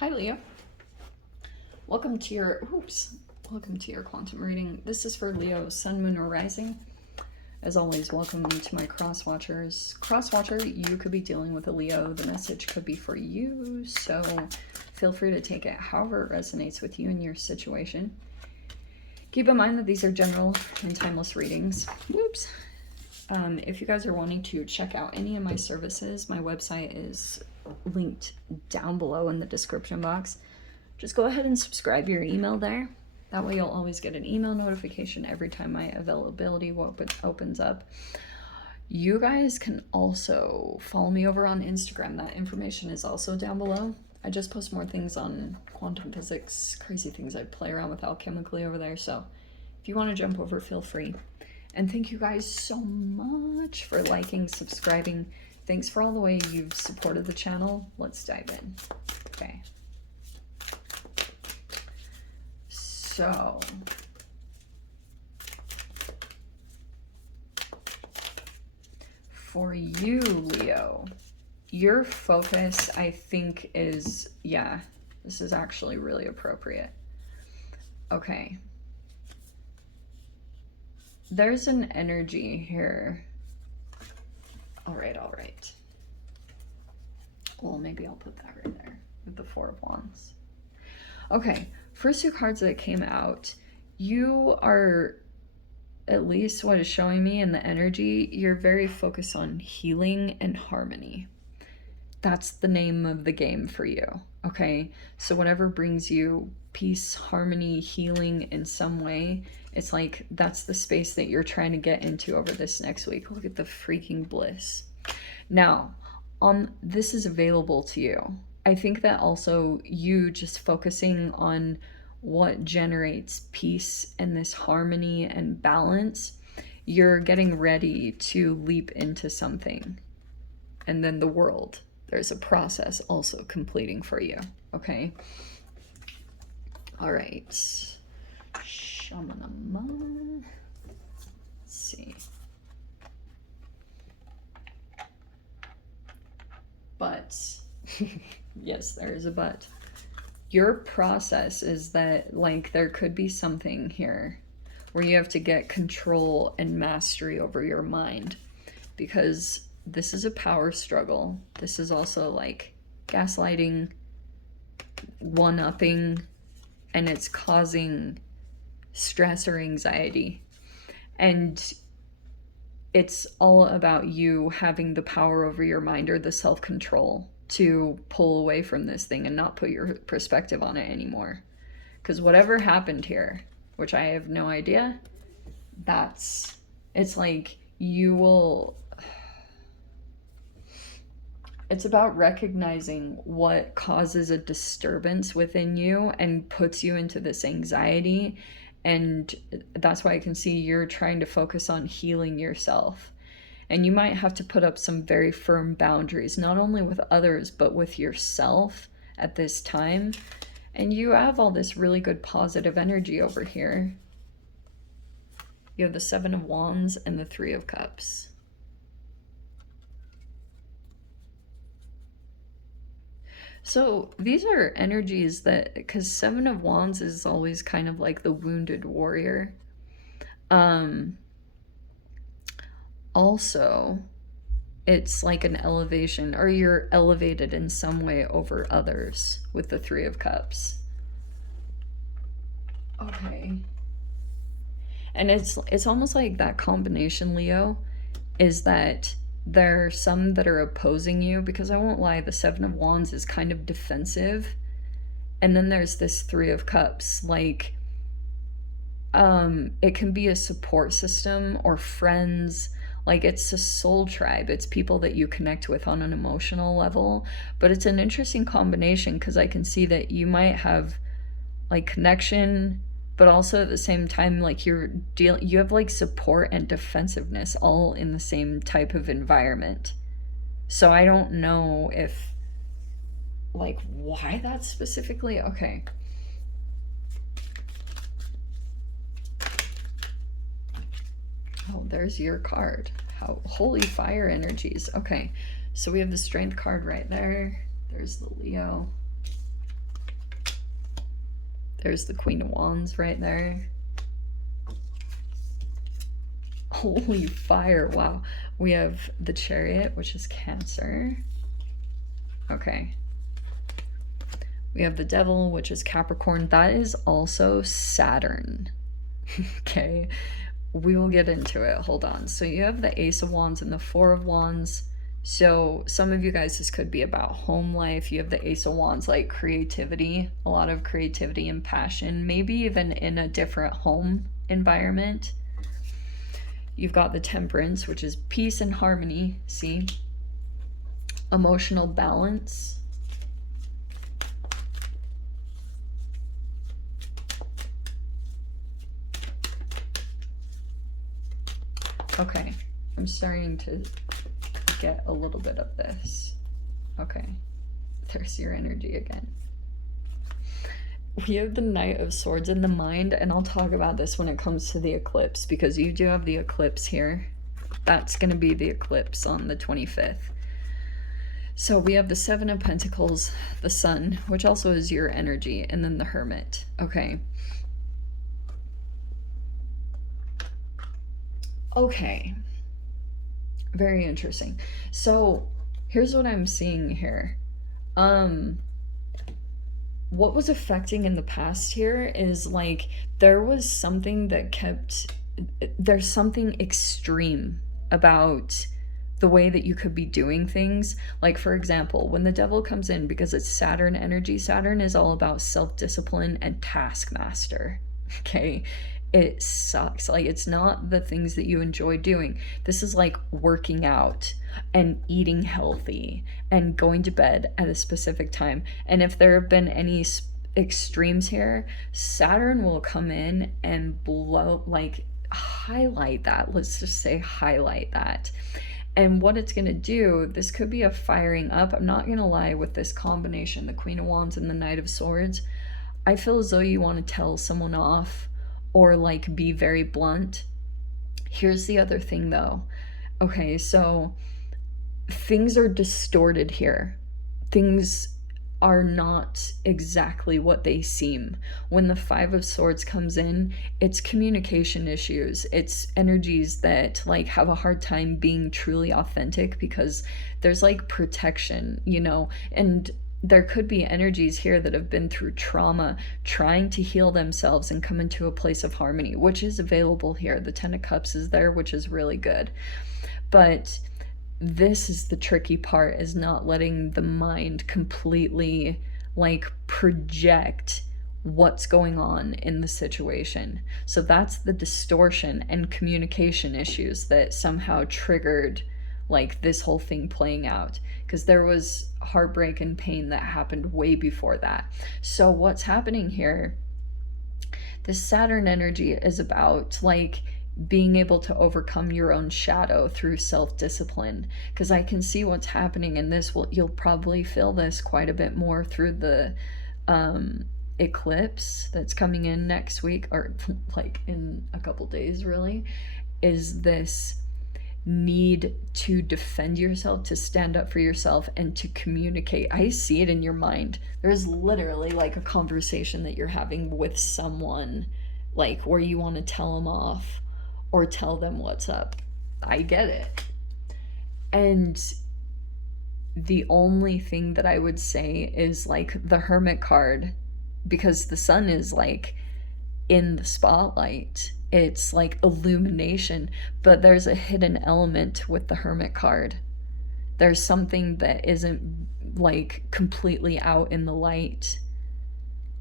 Hi Leo. Welcome to your quantum reading. This is for Leo, Sun, Moon, or Rising. As always, welcome to my cross watchers. Cross watcher, you could be dealing with a Leo. The message could be for you, so feel free to take it however it resonates with you and your situation. Keep in mind that these are general and timeless readings. Whoops. If you guys are wanting to check out any of my services, my website is linked down below in the description box. Just go ahead and subscribe your email there. That way you'll always get an email notification every time my availability opens up. You guys can also follow me over on Instagram. That information is also down below. I just post more things on quantum physics, crazy things I play around with alchemically over there. So if you want to jump over, feel free. And thank you guys so much for liking, subscribing. Thanks for all the way you've supported the channel. Let's dive in. Okay. So, for you, Leo, your focus, I think, is, yeah, this is actually really appropriate. Okay. There's an energy here. All right. Well, maybe I'll put that right there with the Four of Wands. Okay, first two cards that came out, you are, at least what is showing me in the energy, you're very focused on healing and harmony. That's the name of the game for you, okay? So whatever brings you peace, harmony, healing in some way, it's like that's the space that you're trying to get into over this next week. Look at the freaking bliss. Now, this is available to you. I think that also you just focusing on what generates peace and this harmony and balance, you're getting ready to leap into something. And then the world, there's a process also completing for you, okay? All right. Shamanama. Let's see. But, yes, there is a but. Your process is that, like, there could be something here where you have to get control and mastery over your mind, because this is a power struggle. This is also like gaslighting, one-upping, and it's causing stress or anxiety. And it's all about you having the power over your mind, or the self-control to pull away from this thing and not put your perspective on it anymore. Because whatever happened here, which I have no idea, it's like you will, it's about recognizing what causes a disturbance within you and puts you into this anxiety. And that's why I can see you're trying to focus on healing yourself. And you might have to put up some very firm boundaries, not only with others, but with yourself at this time. And you have all this really good positive energy over here. You have the Seven of Wands and the Three of Cups. So these are energies that, because Seven of Wands is always kind of like the wounded warrior. Also, it's like an elevation, or you're elevated in some way over others with the Three of Cups. Okay. And it's almost like that combination, Leo, is that there are some that are opposing you, because I won't lie, the Seven of Wands is kind of defensive. And then there's this Three of Cups, like, it can be a support system or friends. Like, it's a soul tribe. It's people that you connect with on an emotional level. But it's an interesting combination, because I can see that you might have, like, connection, but also at the same time, like, you have, like, support and defensiveness all in the same type of environment. So I don't know if, like, why that's specifically. Okay. Oh, there's your card. Holy fire energies. Okay, so we have the Strength card right there. There's the Leo. There's the Queen of Wands right there. Holy fire, wow. We have the Chariot, which is Cancer. Okay. We have the Devil, which is Capricorn. That is also Saturn. Okay. We will get into it. Hold on. So you have the Ace of Wands and the Four of Wands. So some of you guys, this could be about home life. You have the Ace of Wands, like creativity, a lot of creativity and passion, maybe even in a different home environment. You've got the Temperance, which is peace and harmony. See? Emotional balance. Okay, I'm starting to get a little bit of this. Okay, there's your energy again. We have the Knight of Swords in the mind, and I'll talk about this when it comes to the eclipse, because you do have the eclipse here. That's going to be the eclipse on the 25th. So we have the Seven of Pentacles, the Sun, which also is your energy, and then the Hermit. Okay. Okay. Very interesting. So here's what I'm seeing here. What was affecting in the past here is like there was something that kept, there's something extreme about the way that you could be doing things. Like, for example, when the Devil comes in, because it's Saturn energy, Saturn is all about self-discipline and taskmaster. Okay. It sucks. Like, it's not the things that you enjoy doing. This is like working out and eating healthy and going to bed at a specific time. And if there have been any extremes here, Saturn will come in and blow, like, highlight that. Let's just say highlight that. And what it's going to do, this could be a firing up. I'm not going to lie, with this combination, the Queen of Wands and the Knight of Swords, I feel as though you want to tell someone off or like be very blunt. Here's the other thing though. Okay, so things are distorted here. Things are not exactly what they seem. When the Five of Swords comes in, it's communication issues. It's energies that like have a hard time being truly authentic because there's like protection, you know, and there could be energies here that have been through trauma trying to heal themselves and come into a place of harmony, which is available here. The Ten of Cups is there, which is really good. But this is the tricky part, is not letting the mind completely like project what's going on in the situation. So that's the distortion and communication issues that somehow triggered like this whole thing playing out, because there was heartbreak and pain that happened way before that. So what's happening here, this Saturn energy is about like being able to overcome your own shadow through self-discipline, because I can see what's happening in this. You'll probably feel this quite a bit more through the eclipse that's coming in next week, or like in a couple days really, is this need to defend yourself, to stand up for yourself, and to communicate. I see it in your mind. There's literally like a conversation that you're having with someone, like where you want to tell them off or tell them what's up. I get it. And the only thing that I would say is like the Hermit card, because the sun is like in the spotlight. It's like illumination, but there's a hidden element with the Hermit card. There's something that isn't like completely out in the light,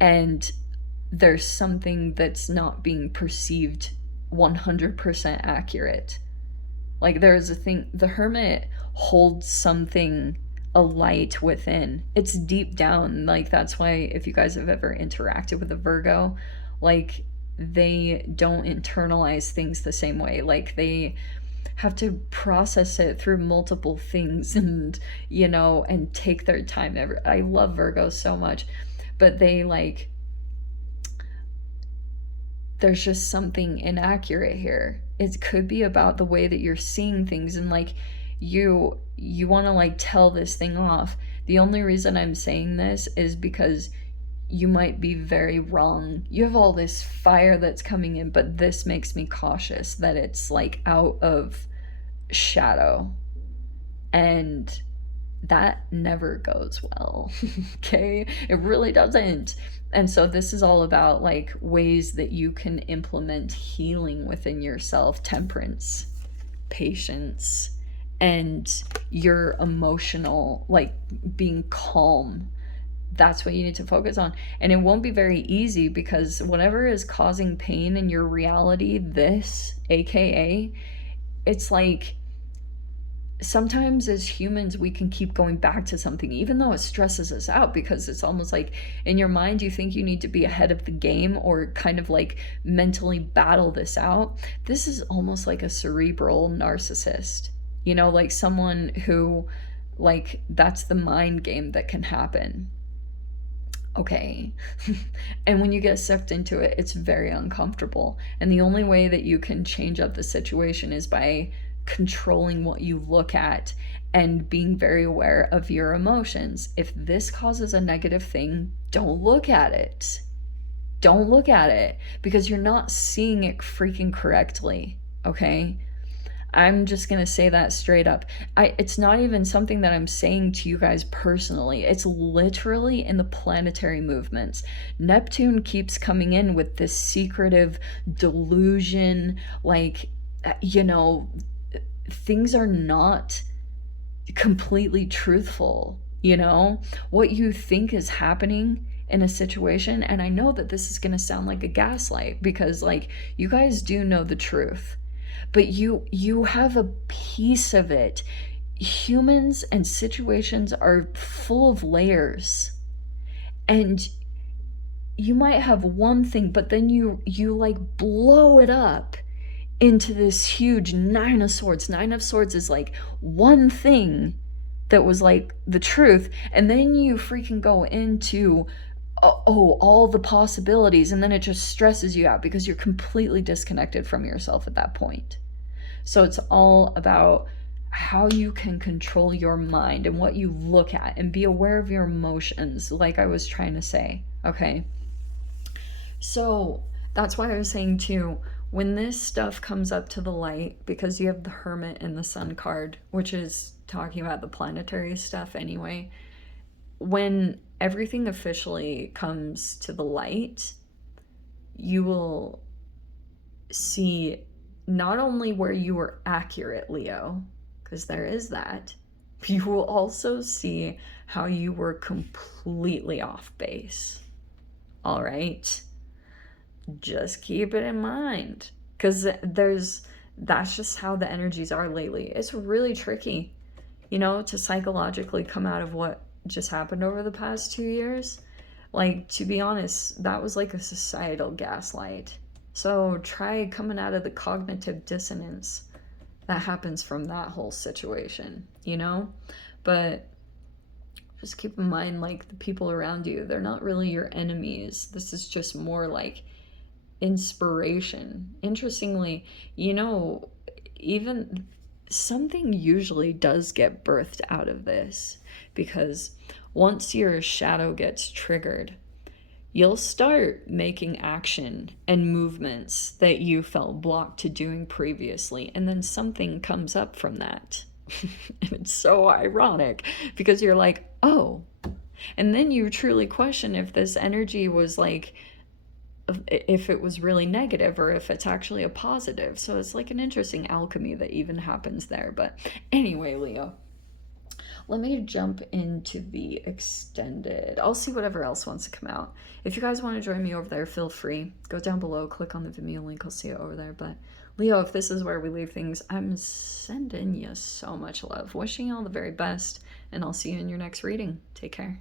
and there's something that's not being perceived 100% accurate. Like there's a thing, the Hermit holds something, a light within. It's deep down. Like that's why if you guys have ever interacted with a Virgo, like they don't internalize things the same way. Like they have to process it through multiple things and, you know, and take their time. I love Virgos so much, but they like, there's just something inaccurate here. It could be about the way that you're seeing things, and like you want to like tell this thing off. The only reason I'm saying this is because you might be very wrong. You have all this fire that's coming in, but this makes me cautious that it's like out of shadow. And that never goes well. Okay? It really doesn't. And so this is all about like ways that you can implement healing within yourself, temperance, patience, and your emotional, like being calm. That's what you need to focus on. And it won't be very easy because whatever is causing pain in your reality, this, aka, it's like sometimes as humans we can keep going back to something even though it stresses us out, because it's almost like in your mind you think you need to be ahead of the game or kind of like mentally battle this out. This is almost like a cerebral narcissist, you know, like someone who, like, that's the mind game that can happen. Okay. And when you get sucked into it, it's very uncomfortable. And the only way that you can change up the situation is by controlling what you look at and being very aware of your emotions. If this causes a negative thing, don't look at it. Don't look at it because you're not seeing it freaking correctly. Okay? I'm just going to say that straight up. It's not even something that I'm saying to you guys personally. It's literally in the planetary movements. Neptune keeps coming in with this secretive delusion, like, you know, things are not completely truthful, you know? What you think is happening in a situation, and I know that this is going to sound like a gaslight because, like, you guys do know the truth, but you have a piece of it. Humans and situations are full of layers, and you might have one thing, but then you like blow it up into this huge Nine of Swords. Nine of Swords is like one thing that was like the truth, and then you freaking go into all the possibilities, and then it just stresses you out because you're completely disconnected from yourself at that point. So it's all about how you can control your mind and what you look at and be aware of your emotions, like I was trying to say. Okay, so that's why I was saying too, when this stuff comes up to the light, because you have the Hermit and the Sun card, which is talking about the planetary stuff anyway, when everything officially comes to the light, you will see not only where you were accurate, Leo, because there is that, but you will also see how you were completely off base. All right? Just keep it in mind, because that's just how the energies are lately. It's really tricky, you know, to psychologically come out of what just happened over the past 2 years. Like, to be honest, that was like a societal gaslight. So try coming out of the cognitive dissonance that happens from that whole situation, you know? But just keep in mind, like, the people around you, they're not really your enemies. This is just more like inspiration. Interestingly, you know, even something usually does get birthed out of this, because once your shadow gets triggered, you'll start making action and movements that you felt blocked to doing previously, and then something comes up from that. And it's so ironic because you're like, oh, and then you truly question if this energy was like, if it was really negative or if it's actually a positive. So it's like an interesting alchemy that even happens there. But anyway, Leo, let me jump into the extended. I'll see whatever else wants to come out. If you guys want to join me over there, feel free. Go down below, click on the Vimeo link, I'll see it over there. But Leo, if this is where we leave things, I'm sending you so much love. Wishing you all the very best, and I'll see you in your next reading. Take care.